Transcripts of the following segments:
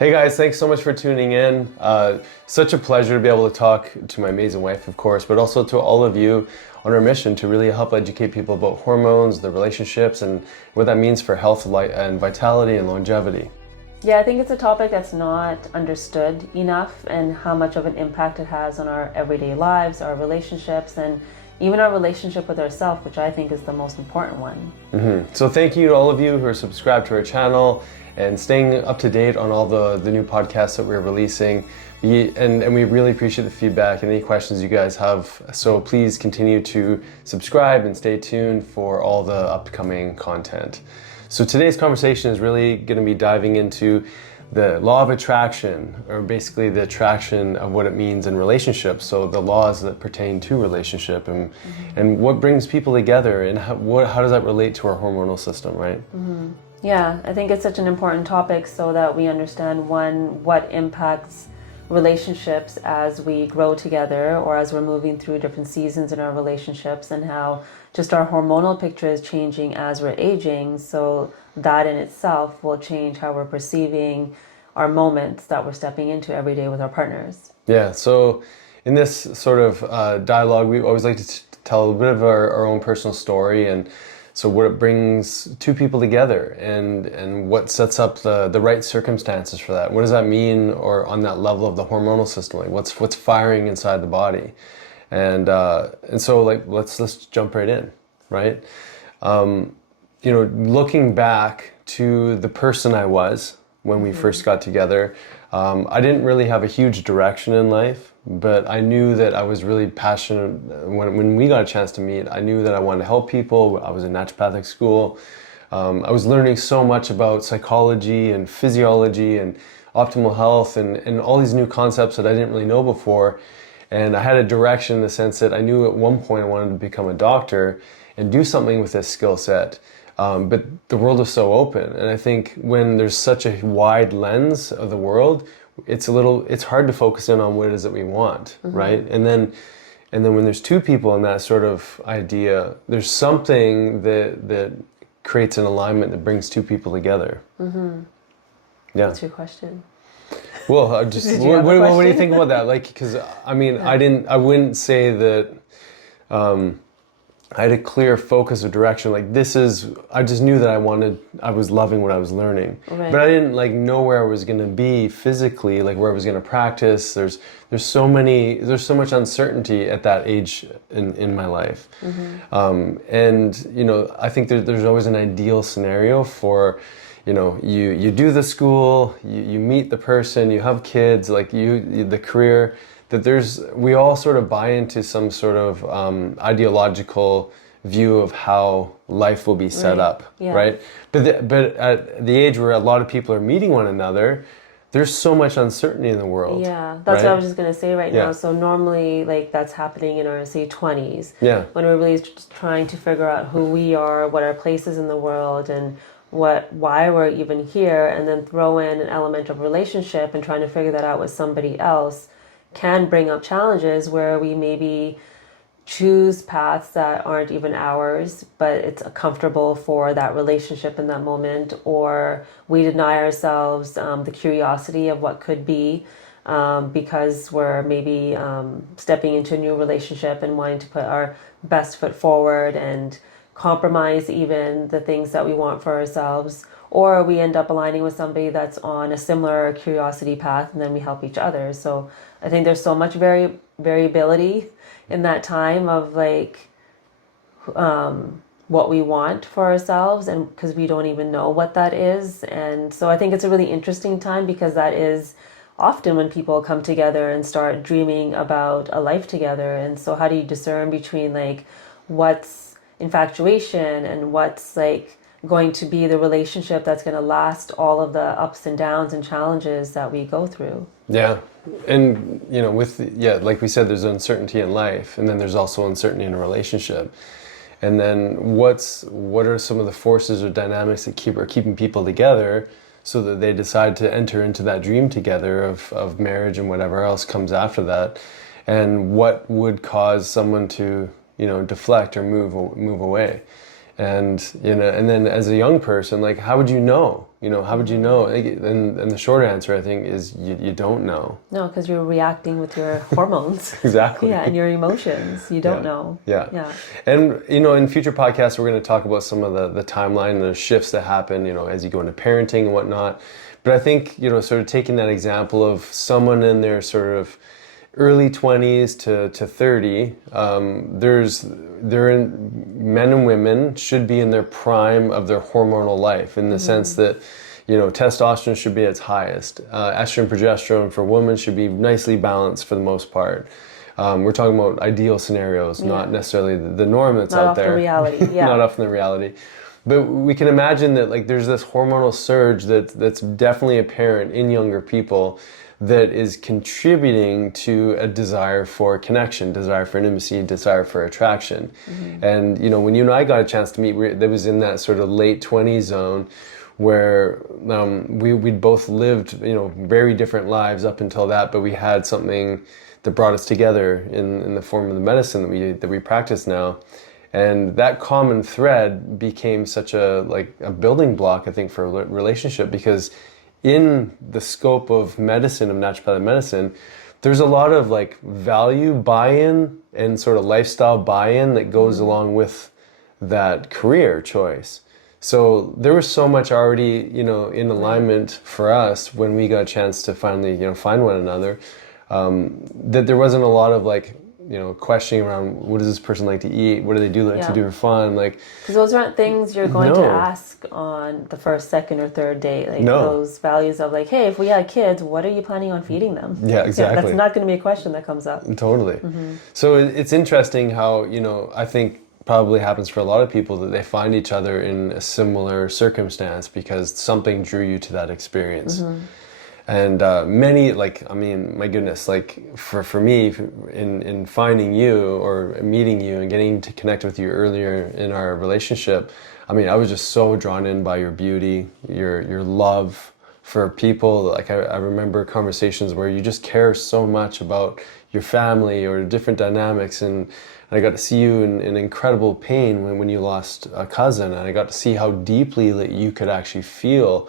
Hey guys, thanks so much for tuning in. Such a pleasure to be able to talk to my amazing wife, of course, but also to all of you on our mission to really help educate people about hormones, the relationships, and what that means for health and vitality and longevity. Yeah, I think it's a topic that's not understood enough and how much of an impact it has on our everyday lives, our relationships, and even our relationship with ourselves, which I think is the most important one. So thank you to all of you who are subscribed to our channel and staying up to date on all the new podcasts that we're releasing. And we really appreciate the feedback and any questions you guys have. So please continue to subscribe and stay tuned for all the upcoming content. So today's conversation is really going to be diving into the law of attraction, or basically the attraction of what it means in relationships. So the laws that pertain to relationship and what brings people together and how does that relate to our hormonal system, right? Yeah, I think it's such an important topic so that we understand, one, what impacts relationships as we grow together or as we're moving through different seasons in our relationships, and how just our hormonal picture is changing as we're aging. So that in itself will change how we're perceiving our moments that we're stepping into every day with our partners. Yeah, so in this sort of dialogue, we always like to tell a bit of our own personal story, and so what it brings two people together, and what sets up the right circumstances for that. What does that mean, or on that level of the hormonal system, like what's firing inside the body, and so like let's jump right in, right? Looking back to the person I was when we first got together, I didn't really have a huge direction in life, but I knew that I was really passionate. When we got a chance to meet, I knew that I wanted to help people. I was in naturopathic school. I was learning so much about psychology and physiology and optimal health and all these new concepts that I didn't really know before. And I had a direction in the sense that I knew at one point I wanted to become a doctor and do something with this skill set. But the world is so open, and I think when there's such a wide lens of the world, it's hard to focus in on what it is that we want, right? And then when there's two people in that sort of idea, there's something that creates an alignment that brings two people together. Yeah. What's your question? Well, what do you think about that? Like, because I mean, I wouldn't say that. I had a clear focus of direction. Like I just knew that I was loving what I was learning. Right. But I didn't know where I was going to be physically, like where I was going to practice. There's so much uncertainty at that age in my life. And I think there's always an ideal scenario for, you do the school, you meet the person, you have kids, like the career, that we all sort of buy into some sort of ideological view of how life will be set up, right? But at the age where a lot of people are meeting one another, there's so much uncertainty in the world. Yeah, that's what I was just going to say right Yeah. now. So normally, like, that's happening in our, say, 20s. Yeah. When we're really just trying to figure out who we are, what our place is in the world, and why we're even here, and then throw in an element of relationship and trying to figure that out with somebody else can bring up challenges where we maybe choose paths that aren't even ours, but it's comfortable for that relationship in that moment, or we deny ourselves the curiosity of what could be because we're maybe stepping into a new relationship and wanting to put our best foot forward and compromise even the things that we want for ourselves. Or we end up aligning with somebody that's on a similar curiosity path, and then we help each other. So I think there's so much variability in that time of what we want for ourselves, and because we don't even know what that is. And so I think it's a really interesting time, because that is often when people come together and start dreaming about a life together. And so how do you discern between what's infatuation and what's going to be the relationship that's going to last all of the ups and downs and challenges that we go through? Yeah. And like we said, there's uncertainty in life, and then there's also uncertainty in a relationship. And then what are some of the forces or dynamics that are keeping people together so that they decide to enter into that dream together of marriage and whatever else comes after that? And what would cause someone to deflect or move away? And, and then as a young person, like, how would you know? How would you know? And the short answer, I think, is you don't know. No, because you're reacting with your hormones. Exactly. Yeah, and your emotions. You don't Yeah. know. Yeah. Yeah. And, in future podcasts, we're going to talk about some of the timeline and the shifts that happen, as you go into parenting and whatnot. But I think, sort of taking that example of someone in their sort of early 20s to 30, men and women should be in their prime of their hormonal life, in the sense that, testosterone should be at its highest. Estrogen, progesterone for women should be nicely balanced for the most part. We're talking about ideal scenarios, not necessarily the norm that's Not out there. often reality. Yeah. Not often the reality. But we can imagine that, like, there's this hormonal surge that's definitely apparent in younger people that is contributing to a desire for connection, desire for intimacy, desire for attraction. And, when you and I got a chance to meet, that was in that sort of late 20s zone where we'd both lived, very different lives up until that, but we had something that brought us together in the form of the medicine that we practice now. And that common thread became such a building block, I think, for a relationship, because in the scope of medicine, of naturopathic medicine, there's a lot of value buy-in and sort of lifestyle buy-in that goes along with that career choice. So there was so much already, in alignment for us when we got a chance to finally, find one another, that there wasn't a lot of questioning around, what does this person like to eat? What do they do to do for fun? Because those aren't things you're going to ask on the first, second, or third date. Those values of hey, if we had kids, what are you planning on feeding them? Yeah, exactly. Yeah, that's not going to be a question that comes up. Totally. So it's interesting how, I think probably happens for a lot of people, that they find each other in a similar circumstance because something drew you to that experience. And many, my goodness, for me, in finding you or meeting you and getting to connect with you earlier in our relationship, I was just so drawn in by your beauty, your love for people. I remember conversations where you just care so much about your family or different dynamics, and I got to see you in incredible pain when you lost a cousin, and I got to see how deeply that you could actually feel.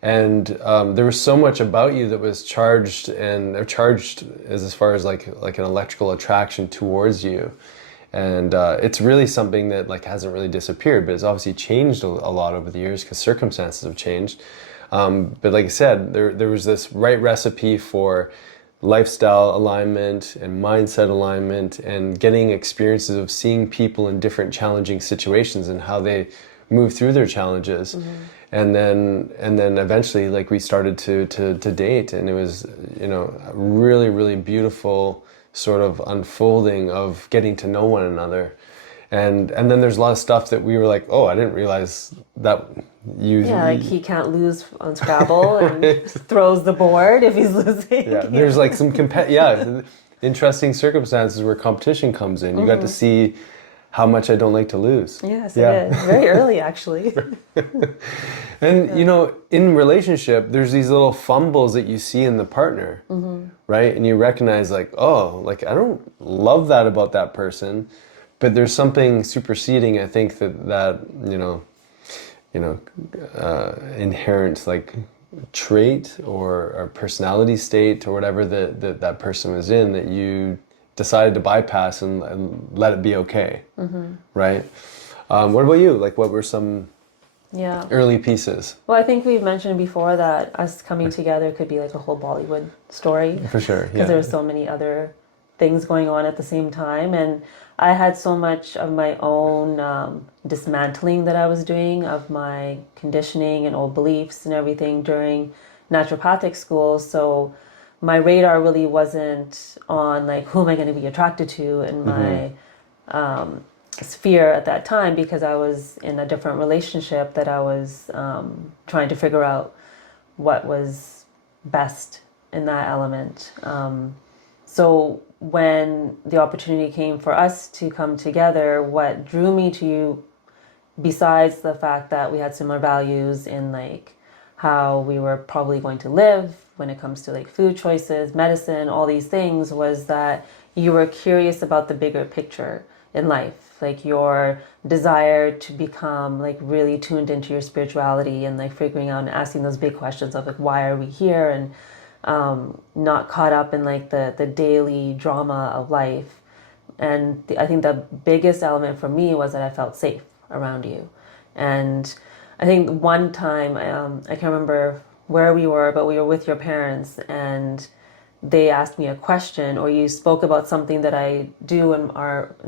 And there was so much about you that was charged as far as like an electrical attraction towards you. And it's really something that hasn't really disappeared, but it's obviously changed a lot over the years because circumstances have changed. But like I said, there was this right recipe for lifestyle alignment and mindset alignment and getting experiences of seeing people in different challenging situations and how they move through their challenges. And then eventually we started to date, and it was a really, really beautiful sort of unfolding of getting to know one another. And then there's a lot of stuff that we were like, oh, I didn't realize that you... Yeah, he can't lose on Scrabble and throws the board if he's losing. Yeah, there's some interesting circumstances where competition comes in. You got to see how much I don't like to lose. Yes, it is. Very early, actually. And, in relationship, there's these little fumbles that you see in the partner, right? And you recognize I don't love that about that person, but there's something superseding, I think, that inherent trait or personality state or whatever that person was in that you decided to bypass and let it be okay, right? What about you? What were some early pieces? Well, I think we've mentioned before that us coming together could be like a whole Bollywood story. For sure, yeah. Because there were so many other things going on at the same time. And I had so much of my own dismantling that I was doing of my conditioning and old beliefs and everything during naturopathic school. So my radar really wasn't on who am I going to be attracted to in my sphere at that time, because I was in a different relationship that I was trying to figure out what was best in that element. So when the opportunity came for us to come together, what drew me to you, besides the fact that we had similar values in how we were probably going to live when it comes to food choices, medicine, all these things, was that you were curious about the bigger picture in life. like your desire to become like really tuned into your spirituality and like figuring out and asking those big questions of like, why are we here? And not caught up in like the daily drama of life. And I think the biggest element for me was that I felt safe around you. And I think one time, I can't remember where we were, but we were with your parents and they asked me a question, or you spoke about something that I do in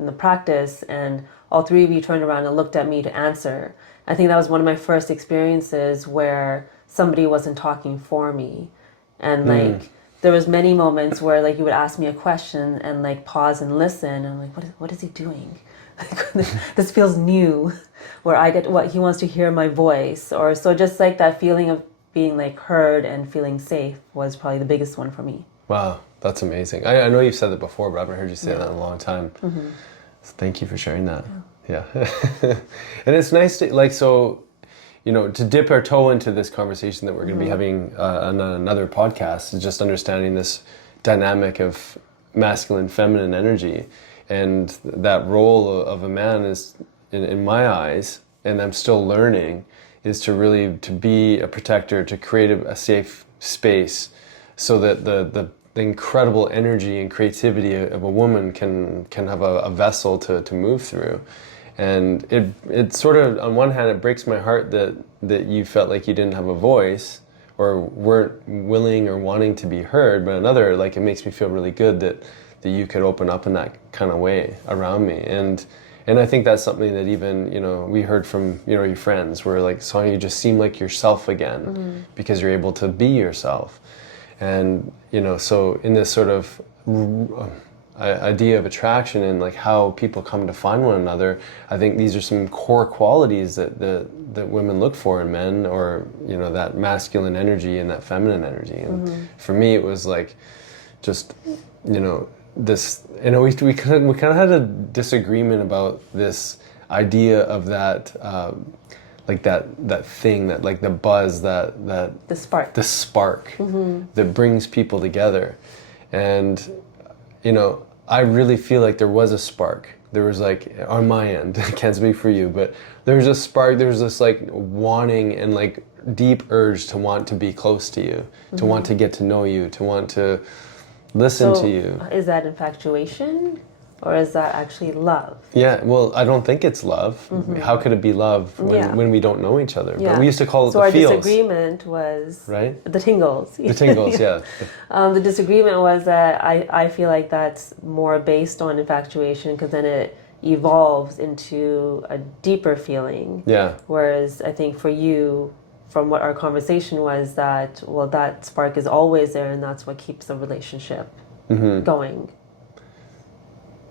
the practice, and all three of you turned around and looked at me to answer. I think that was one of my first experiences where somebody wasn't talking for me. And like there was many moments where like you would ask me a question and like pause and listen, and I'm like, what is he doing? This feels new, where I get what he wants to hear my voice, or so just like that feeling of being like heard and feeling safe was probably the biggest one for me. Wow, that's amazing. I know you've said that before, but I haven't heard you say that in a long time. So thank you for sharing that. Yeah. And it's nice to like, so, you know, to dip our toe into this conversation that we're going to be having on another podcast, is just understanding this dynamic of masculine, feminine energy. And that role of a man is, in my eyes, and I'm still learning, is to really to be a protector, to create a safe space so that the incredible energy and creativity of a woman can have a vessel to move through. And it sort of, on one hand, it breaks my heart that you felt like you didn't have a voice or weren't willing or wanting to be heard, but another, like, it makes me feel really good that you could open up in that kind of way around me. And I think that's something that even, you know, we heard from, you know, your friends where like, Sonia, you just seem like yourself again because you're able to be yourself. And, you know, so in this sort of idea of attraction and like how people come to find one another, I think these are some core qualities that women look for in men, or, you know, that masculine energy and that feminine energy. And for me, it was like, just, you know, this, you know, we kind of had a disagreement about this idea of that, like that thing, that like the buzz, the spark that brings people together. And, you know, I really feel like there was a spark. There was like, on my end, I can't speak for you, but there was a spark, there was this like wanting and like deep urge to want to be close to you, to want to get to know you, to want to listen to you. Is that infatuation, or is that actually love? Yeah, well, I don't think it's love. How could it be love when we don't know each other? But we used to call it the feels. So our disagreement was right? The tingles. The tingles, yeah. The disagreement was that I feel like that's more based on infatuation, because then it evolves into a deeper feeling. Yeah. Whereas I think for you, from what our conversation was, that, well, that spark is always there, and that's what keeps the relationship going.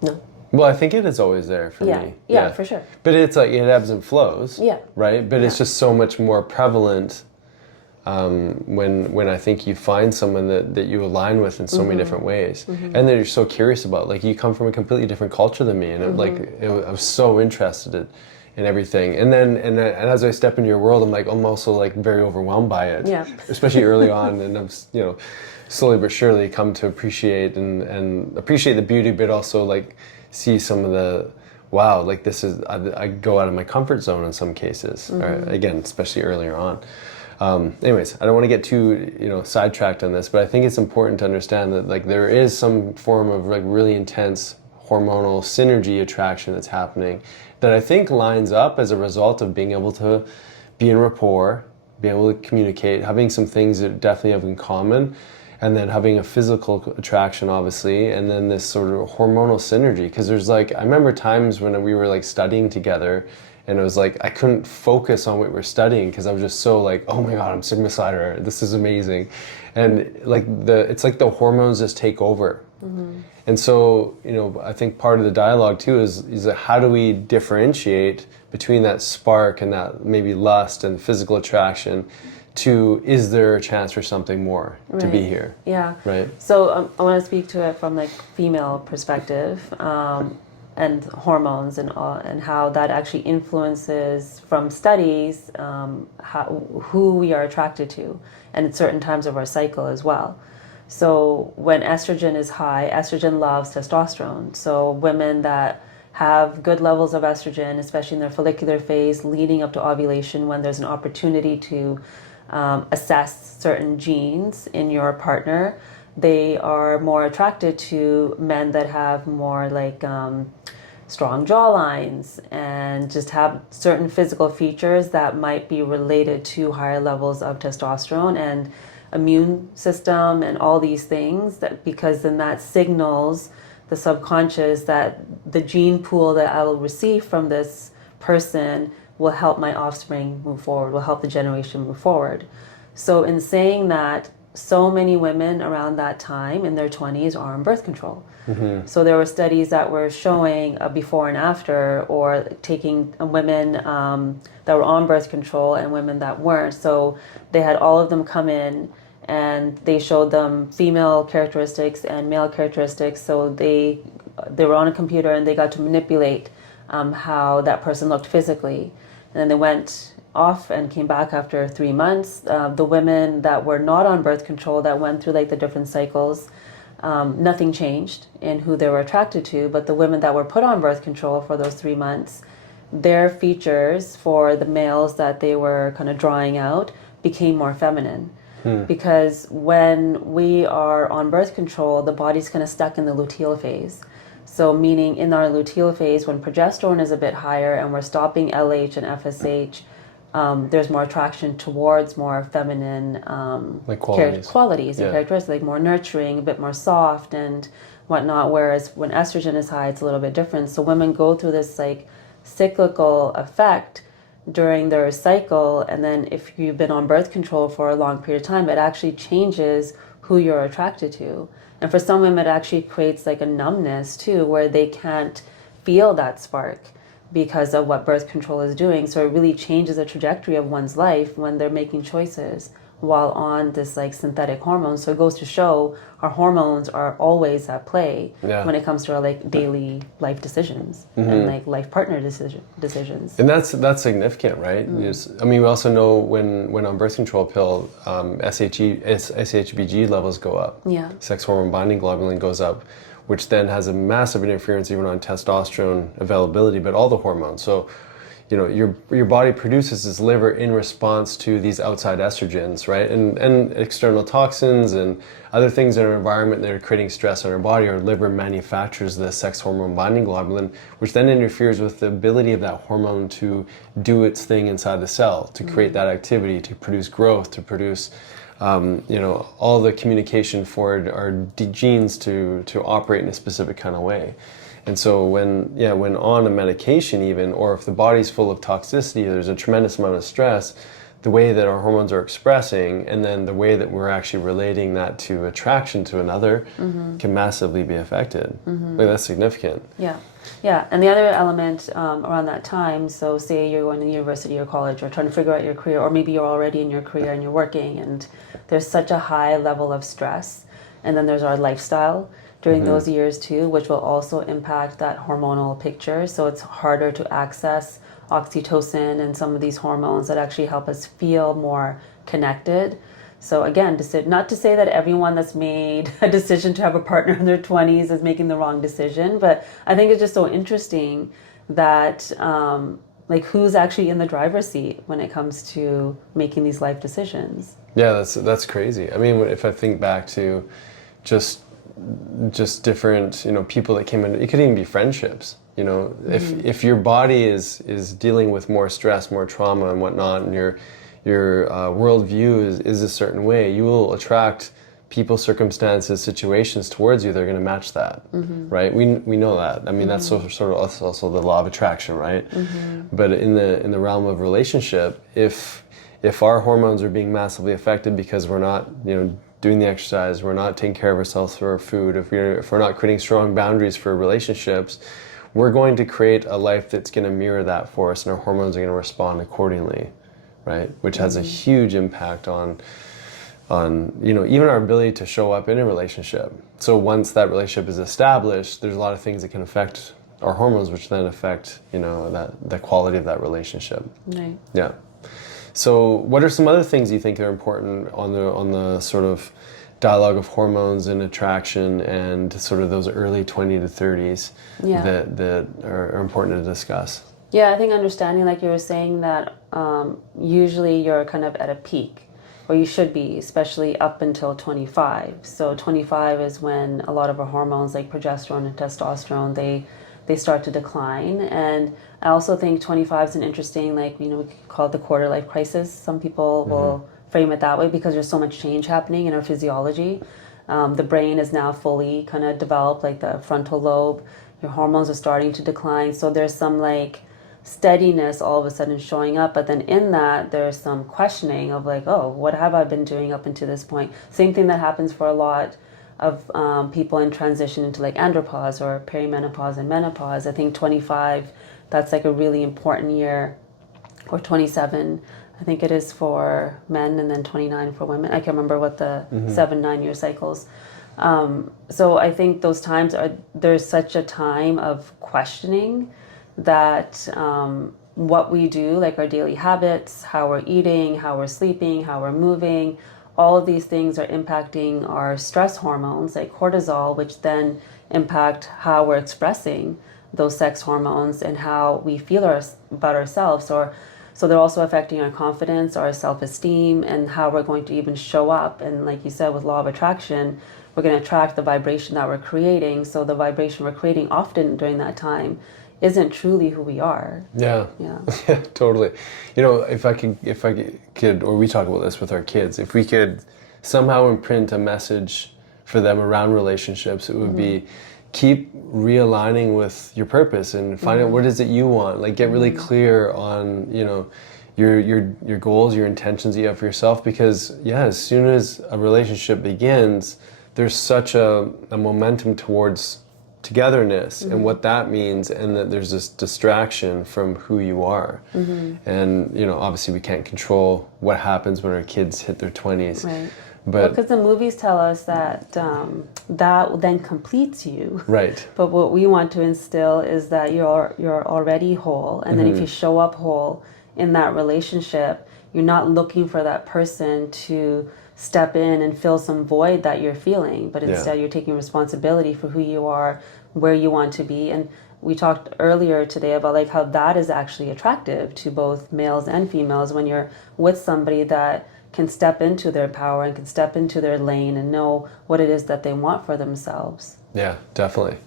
No? Well, I think it is always there for me. Yeah, for sure. But it's like, it ebbs and flows. Yeah. Right? But it's just so much more prevalent when I think you find someone that you align with in so many different ways. And that you're so curious about. Like, you come from a completely different culture than me, and I was so interested in everything. And then as I step into your world, I'm also like very overwhelmed by it. Yeah. Especially early on, and I'm, you know, slowly but surely come to appreciate and appreciate the beauty, but also like see some of the, wow, like this is, I go out of my comfort zone in some cases, or, again, especially earlier on. Anyways, I don't want to get too, you know, sidetracked on this, but I think it's important to understand that like there is some form of like really intense hormonal synergy attraction that's happening that I think lines up as a result of being able to be in rapport, being able to communicate, having some things that definitely have in common, and then having a physical attraction, obviously, and then this sort of hormonal synergy. Because there's like, I remember times when we were like studying together, and it was like, I couldn't focus on what we were studying because I was just so like, oh my God, I'm sick beside her. This is amazing. And like it's like the hormones just take over. And so, you know, I think part of the dialogue too is how do we differentiate between that spark and that maybe lust and physical attraction to, is there a chance for something more to be here? Yeah. Right. So I want to speak to it from like female perspective, and hormones and how that actually influences from studies who we are attracted to, and at certain times of our cycle as well. So when estrogen is high, estrogen loves testosterone. So women that have good levels of estrogen, especially in their follicular phase leading up to ovulation, when there's an opportunity to assess certain genes in your partner, they are more attracted to men that have more like strong jawlines and just have certain physical features that might be related to higher levels of testosterone and immune system and all these things, that because then that signals the subconscious that the gene pool that I will receive from this person will help my offspring move forward, will help the generation move forward. So in saying that, so many women around that time in their 20s are on birth control. Mm-hmm. So there were studies that were showing a before and after, or taking women that were on birth control and women that weren't. So they had all of them come in and they showed them female characteristics and male characteristics. So they were on a computer and they got to manipulate how that person looked physically. And then they went off and came back after 3 months. The women that were not on birth control, that went through like the different cycles, nothing changed in who they were attracted to. But the women that were put on birth control for those 3 months, their features for the males that they were kind of drawing out became more feminine. Because when we are on birth control, the body's kind of stuck in the luteal phase. So meaning in our luteal phase, when progesterone is a bit higher and we're stopping LH and FSH, there's more attraction towards more feminine like qualities and characteristics, like more nurturing, a bit more soft and whatnot. Whereas when estrogen is high, it's a little bit different. So women go through this like cyclical effect during their cycle, and then if you've been on birth control for a long period of time, it actually changes who you're attracted to. And for some women, it actually creates like a numbness too, where they can't feel that spark because of what birth control is doing. So it really changes the trajectory of one's life when they're making choices while on this like synthetic hormones. So it goes to show our hormones are always at play when it comes to our like daily life decisions and like life partner decisions. And that's significant, right? I mean, we also know when on birth control pill, SHBG levels go up. Yeah. Sex hormone binding globulin goes up, which then has a massive interference even on testosterone availability, but all the hormones. So, you know, your body produces this liver in response to these outside estrogens, right? And external toxins and other things in our environment that are creating stress on our body. Our liver manufactures the sex hormone binding globulin, which then interferes with the ability of that hormone to do its thing inside the cell, to create that activity, to produce growth, to produce all the communication for our genes to operate in a specific kind of way. And so when on a medication even, or if the body's full of toxicity, there's a tremendous amount of stress, the way that our hormones are expressing and then the way that we're actually relating that to attraction to another can massively be affected. Like, that's significant. Yeah. And the other element around that time, so say you're going to university or college or trying to figure out your career, or maybe you're already in your career and you're working and there's such a high level of stress. And then there's our lifestyle during those years too, which will also impact that hormonal picture. So it's harder to access oxytocin and some of these hormones that actually help us feel more connected. So again, not to say that everyone that's made a decision to have a partner in their 20s is making the wrong decision, but I think it's just so interesting that like who's actually in the driver's seat when it comes to making these life decisions. Yeah, that's crazy. I mean, if I think back to just different, people that came in, it could even be friendships. If your body is dealing with more stress, more trauma and whatnot, and your worldview is a certain way, you will attract people, circumstances, situations towards you that are going to match that, right? We know that. I mean, that's sort of also the law of attraction, right? But in the realm of relationship, if our hormones are being massively affected because we're not, doing the exercise, we're not taking care of ourselves through our food, if we're not creating strong boundaries for relationships, we're going to create a life that's going to mirror that for us, and our hormones are going to respond accordingly, right? Which has a huge impact on even our ability to show up in a relationship. So once that relationship is established, there's a lot of things that can affect our hormones, which then affect the quality of that relationship. Right. Yeah. So what are some other things you think are important on the sort of dialogue of hormones and attraction and sort of those early 20 to 30s Yeah. that are important to discuss. Yeah, I think understanding, like you were saying, that usually you're kind of at a peak, or you should be, especially up until 25. So 25 is when a lot of our hormones, like progesterone and testosterone, they start to decline. And I also think 25 is an interesting, like, we call it the quarter life crisis. Some people will frame it that way because there's so much change happening in our physiology. The brain is now fully kind of developed, like the frontal lobe. Your hormones are starting to decline. So there's some like steadiness all of a sudden showing up, but then in that there's some questioning of like, oh, what have I been doing up until this point? Same thing that happens for a lot of people in transition into like andropause or perimenopause and menopause. I think 25, that's like a really important year, or 27, I think it is for men, and then 29 for women. I can't remember what the 7-9 year cycles. So I think those times there's such a time of questioning that what we do, like our daily habits, how we're eating, how we're sleeping, how we're moving, all of these things are impacting our stress hormones like cortisol, which then impact how we're expressing those sex hormones and how we feel about ourselves. Or so they're also affecting our confidence, our self-esteem, and how we're going to even show up. And like you said, with law of attraction, we're going to attract the vibration that we're creating. So the vibration we're creating often during that time isn't truly who we are. Yeah. Yeah, totally. If I could, or we talk about this with our kids, if we could somehow imprint a message for them around relationships, it would be keep realigning with your purpose and find out what is it you want. Like get really clear on, your goals, your intentions that you have for yourself, because as soon as a relationship begins, there's such a momentum towards togetherness and what that means, and that there's this distraction from who you are. And obviously we can't control what happens when our kids hit their 20s, Right. but Because the movies tell us that that then completes you. right. But what we want to instill is that you're already whole, and then if you show up whole in that relationship, you're not looking for that person to step in and fill some void that you're feeling, but instead you're taking responsibility for who you are, where you want to be. And we talked earlier today about like how that is actually attractive to both males and females, when you're with somebody that can step into their power and can step into their lane and know what it is that they want for themselves. Yeah, definitely.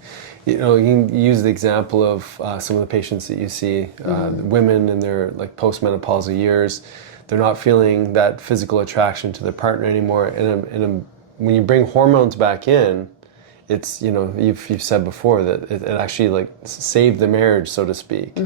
You can use the example of some of the patients that you see, women in their like postmenopausal years. They're not feeling that physical attraction to their partner anymore. And when you bring hormones back in, it's, you've said before that it actually like saved the marriage, so to speak.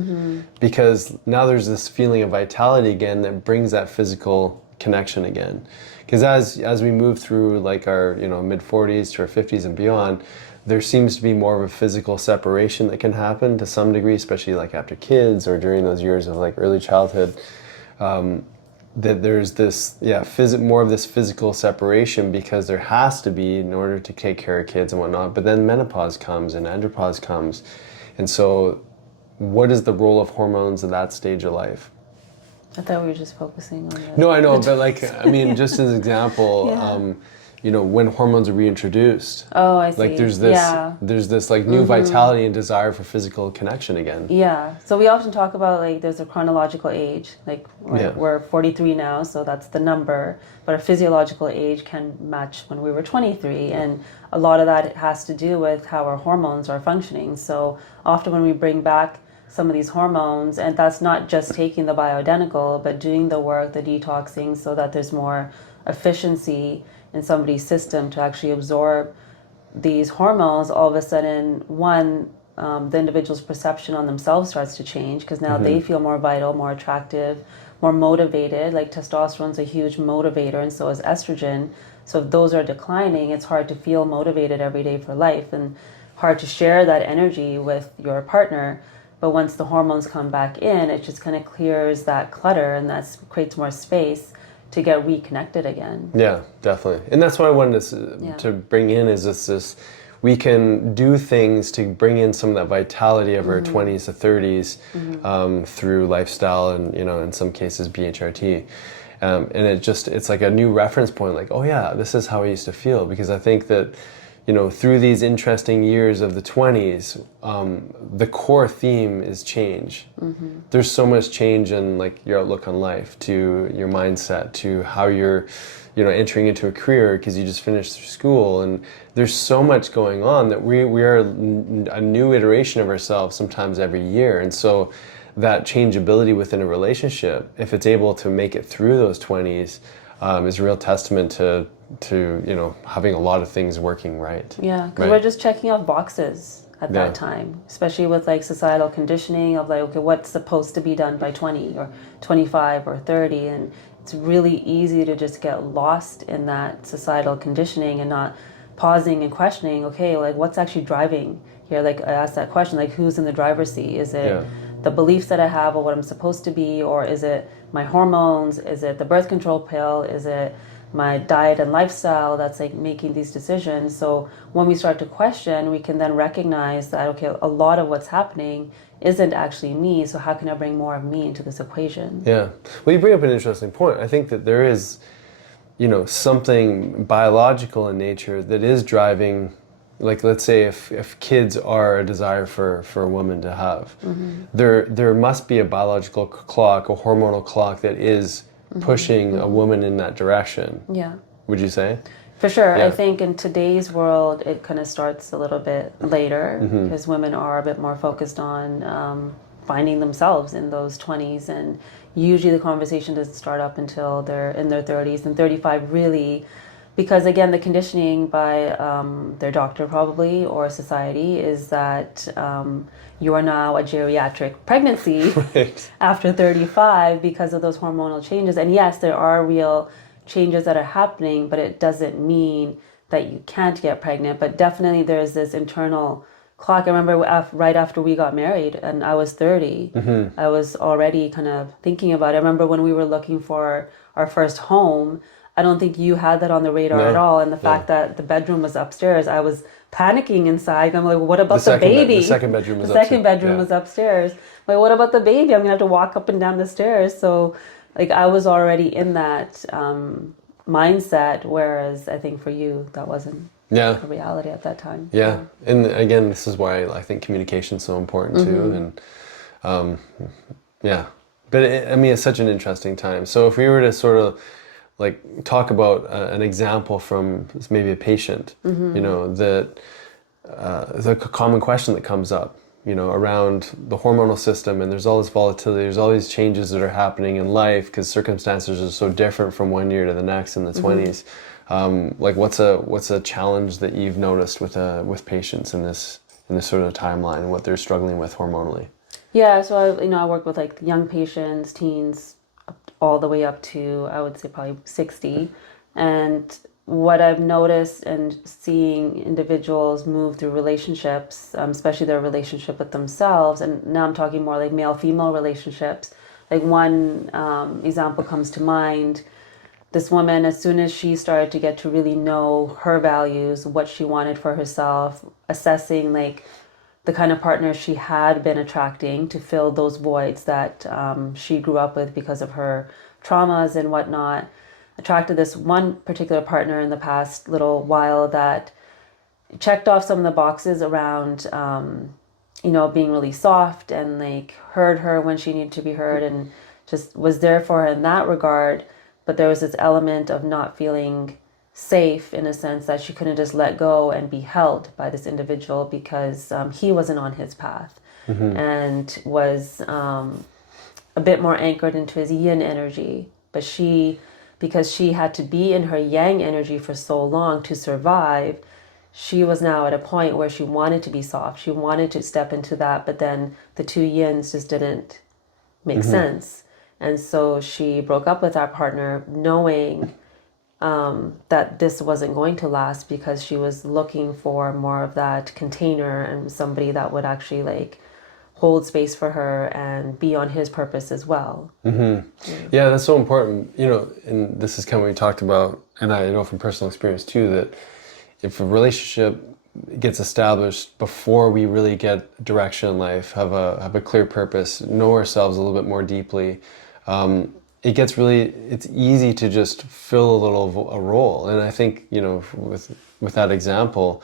Because now there's this feeling of vitality again that brings that physical connection again. Because as we move through like our mid 40s to our 50s and beyond, there seems to be more of a physical separation that can happen to some degree, especially like after kids or during those years of like early childhood. That there's this more of this physical separation, because there has to be in order to take care of kids and whatnot. But then menopause comes and andropause comes, and so what is the role of hormones at that stage of life? I thought we were just focusing on that. No, I know, but like, I mean, just as an example, when hormones are reintroduced. Oh, I see. Like there's this like new vitality and desire for physical connection again. Yeah. So we often talk about like there's a chronological age. Like we're 43 now, so that's the number. But our physiological age can match when we were 23, and a lot of that has to do with how our hormones are functioning. So often when we bring back some of these hormones, and that's not just taking the bioidentical, but doing the work, the detoxing, so that there's more efficiency in somebody's system to actually absorb these hormones, all of a sudden, the individual's perception on themselves starts to change, because now they feel more vital, more attractive, more motivated. Like testosterone's a huge motivator, and so is estrogen. So if those are declining, it's hard to feel motivated every day for life, and hard to share that energy with your partner. But once the hormones come back in, it just kind of clears that clutter, and that creates more space to get reconnected again. Yeah, definitely. And that's what I wanted to bring in, is this we can do things to bring in some of that vitality of our 20s to 30s through lifestyle and, in some cases BHRT. And it's like a new reference point, like, oh yeah, this is how I used to feel. Because I think that, through these interesting years of the 20s, the core theme is change. There's so much change in like your outlook on life, to your mindset, to how you're, entering into a career because you just finished school. And there's so much going on that we are a new iteration of ourselves sometimes every year. And so that changeability within a relationship, if it's able to make it through those 20s, is a real testament to having a lot of things working right. Yeah, because we're just checking off boxes at that time, especially with like societal conditioning of like, okay, what's supposed to be done by 20 or 25 or 30, and it's really easy to just get lost in that societal conditioning and not pausing and questioning, okay, like what's actually driving here? Like I asked that question, like who's in the driver's seat? Is it the beliefs that I have of what I'm supposed to be, or is it my hormones? Is it the birth control pill? Is it my diet and lifestyle that's like making these decisions? So when we start to question, we can then recognize that, okay, a lot of what's happening isn't actually me, so how can I bring more of me into this equation? Yeah. Well, you bring up an interesting point. I think that there is, something biological in nature that is driving, like let's say if kids are a desire for a woman to have, there must be a biological clock, a hormonal clock that is pushing a woman in that direction. Yeah. Would you say? For sure. I think in today's world, it kind of starts a little bit later because women are a bit more focused on finding themselves in those 20s. And usually the conversation doesn't start up until they're in their 30s and 35 really, because again, the conditioning by their doctor probably or society is that you are now a geriatric pregnancy after 35 because of those hormonal changes. And yes, there are real changes that are happening, but it doesn't mean that you can't get pregnant. But definitely there's this internal clock. I remember right after we got married and I was 30, I was already kind of thinking about it. I remember when we were looking for our first home, I don't think you had that on the radar at all. And the fact that the bedroom was upstairs, I was panicking inside. I'm like, what about the baby? The second bedroom was upstairs. The second bedroom was upstairs. Like, what about the baby? I'm going to have to walk up and down the stairs. So like I was already in that mindset, whereas I think for you, that wasn't a reality at that time. Yeah. And again, this is why I think communication is so important too. And but it's such an interesting time. So if we were to sort of like talk about an example from maybe a patient, that the common question that comes up, around the hormonal system, and there's all this volatility, there's all these changes that are happening in life because circumstances are so different from one year to the next in the 20s. Like what's a challenge that you've noticed with patients in this sort of timeline and what they're struggling with hormonally? Yeah, so I work with like young patients, teens, all the way up to I would say probably 60, and what I've noticed and seeing individuals move through relationships, especially their relationship with themselves, and now I'm talking more like male-female relationships. Like one example comes to mind. This woman, as soon as she started to get to really know her values, what she wanted for herself, assessing like the kind of partner she had been attracting to fill those voids that she grew up with because of her traumas and whatnot, attracted this one particular partner in the past little while that checked off some of the boxes around, being really soft and like heard her when she needed to be heard and just was there for her in that regard. But there was this element of not feeling safe in a sense that she couldn't just let go and be held by this individual because he wasn't on his path and was a bit more anchored into his yin energy. But because she had to be in her yang energy for so long to survive, she was now at a point where she wanted to be soft. She wanted to step into that, but then the two yins just didn't make sense. And so she broke up with that partner knowing that this wasn't going to last because she was looking for more of that container and somebody that would actually like hold space for her and be on his purpose as well. Yeah, that's so important. And this is kind of what we talked about, and I know from personal experience too, that if a relationship gets established before we really get direction in life, have a clear purpose, know ourselves a little bit more deeply, it gets really, it's easy to just fill a role. And I think, you know, with that example,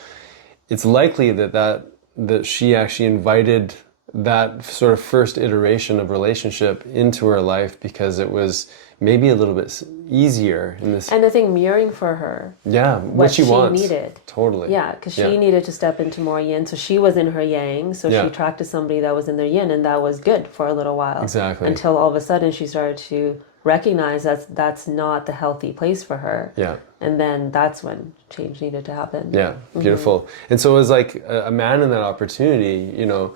it's likely that she actually invited that sort of first iteration of relationship into her life because it was maybe a little bit easier in this. And I think mirroring for her. Yeah, what she wants. Needed. Totally. Yeah, because she needed to step into more yin. So she was in her yang. So she attracted somebody that was in their yin, and that was good for a little while. Exactly. Until all of a sudden she started to recognize that's not the healthy place for her. Yeah. And then that's when change needed to happen. Yeah, beautiful. And so it was like a man in that opportunity, you know,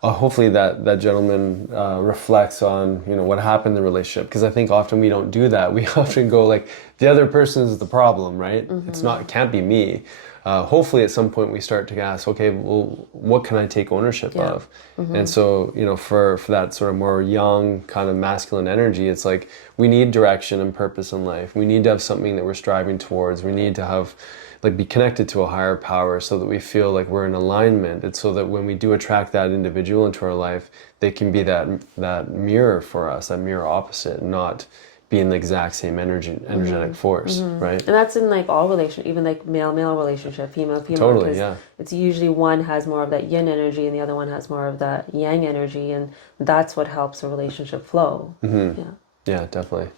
hopefully that gentleman reflects on, you know, what happened in the relationship. Because I think often we don't do that. We often go like, the other person is the problem, right? It can't be me. Hopefully at some point we start to ask, okay, well, what can I take ownership of? And so, you know, for that sort of more young kind of masculine energy, it's like we need direction and purpose in life. We need to have something that we're striving towards. We need to have, like, be connected to a higher power so that we feel like we're in alignment. It's so that when we do attract that individual into our life, they can be that mirror for us, that mirror opposite, not being the exact same energetic force, right? And that's in like all relationships, even like male-male relationship, female-female. Totally, yeah. It's usually one has more of that yin energy and the other one has more of that yang energy, and that's what helps a relationship flow. Yeah, definitely.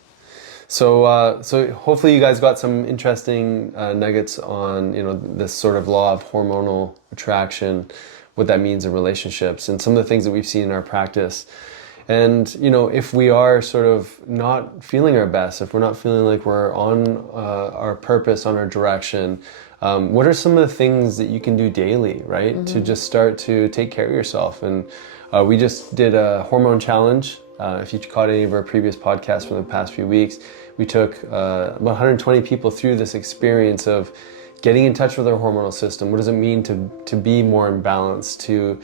So hopefully you guys got some interesting nuggets on, you know, this sort of law of hormonal attraction, what that means in relationships, and some of the things that we've seen in our practice. And, you know, if we are sort of not feeling our best, if we're not feeling like we're on our purpose, on our direction, what are some of the things that you can do daily, right? To just start to take care of yourself. And we just did a hormone challenge. If you caught any of our previous podcasts from the past few weeks, we took about 120 people through this experience of getting in touch with our hormonal system. What does it mean to be more in balance, to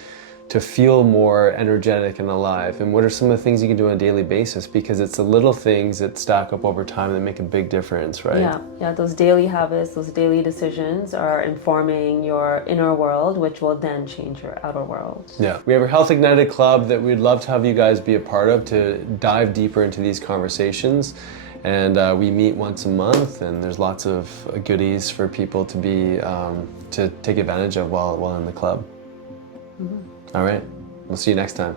feel more energetic and alive? And what are some of the things you can do on a daily basis? Because it's the little things that stack up over time that make a big difference, right? Yeah, those daily habits, those daily decisions are informing your inner world, which will then change your outer world. Yeah. We have a Health Ignited Club that we'd love to have you guys be a part of to dive deeper into these conversations. And we meet once a month, and there's lots of goodies for people to be to take advantage of while in the club. All right. We'll see you next time.